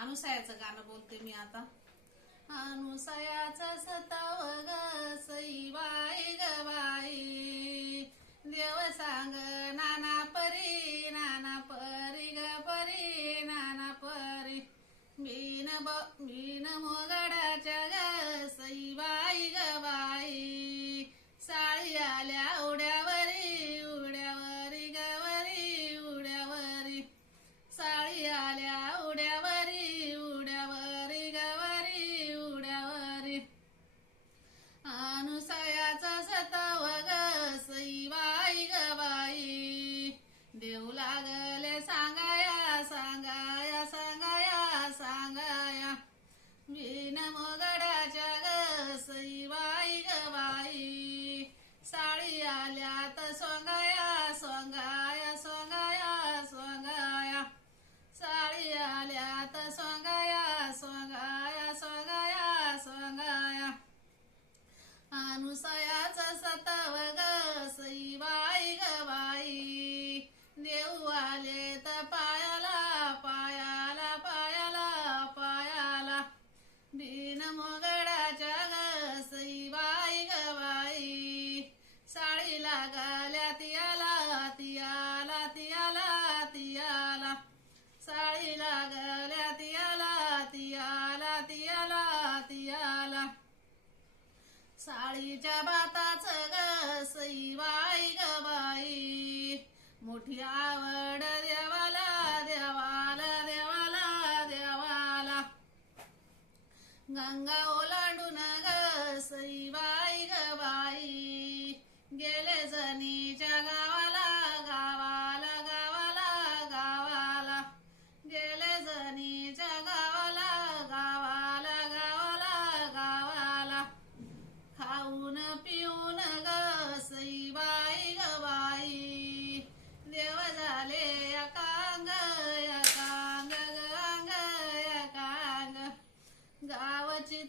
अनुसयाचं गाणं बोलते मी आता. अनुसयाचा सताव ग सईबाई गवाई देव सांग नाना परी नाना परी ग परी नाना परी. मीन ब मीन मोगडाच्या ग सईबाई गवाई साळी आल्या साळीच्या भाताच ग सईबाई ग बाई. मोठी आवड देवाला देवाला देवाला देवाला. गंगा ओलांडून ग सईबाई बाई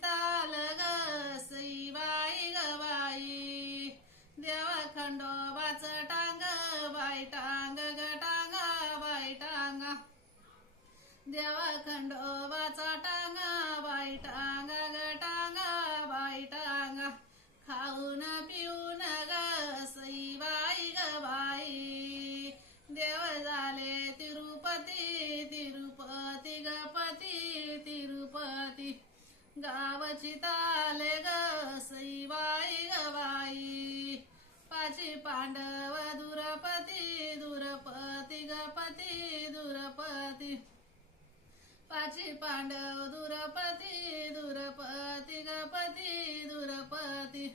ताल गई बाई ग बाई देवा खंडोबाच टांग बाई टांग ग टांग बाई टांग देवा खंडोबाचा टांगा बाई टांगा गावची ताले ग सईबाई पाची पांडव दुरपती दुरपती गपती दुरपती. पाची पांडव दुरपती दुरपती गपती दुरपती.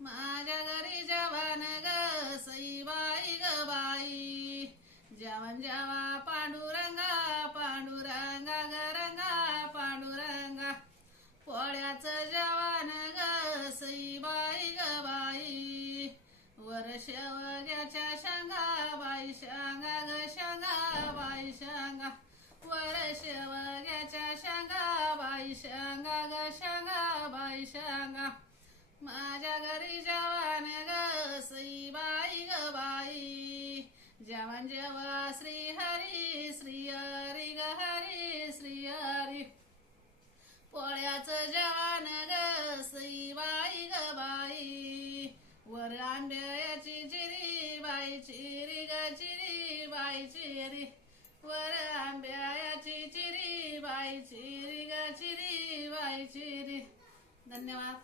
माझ्या घरी जवान ग सईबाई गवाई. जवन जवा जेवा पांडुरंगा पोळ्याचं जवान ग सईबाई ग बाई. वर शेवग्याच्या शांगा बाई शांगा ग शांगा बाई शांगा. वर शेवग्याच्या शांगा बाई शांगा ग शांगा बाई शांगा. माझ्या घरी जवान ग सईबाई ग बाई. जवान जेव्हा श्री धन्यवाद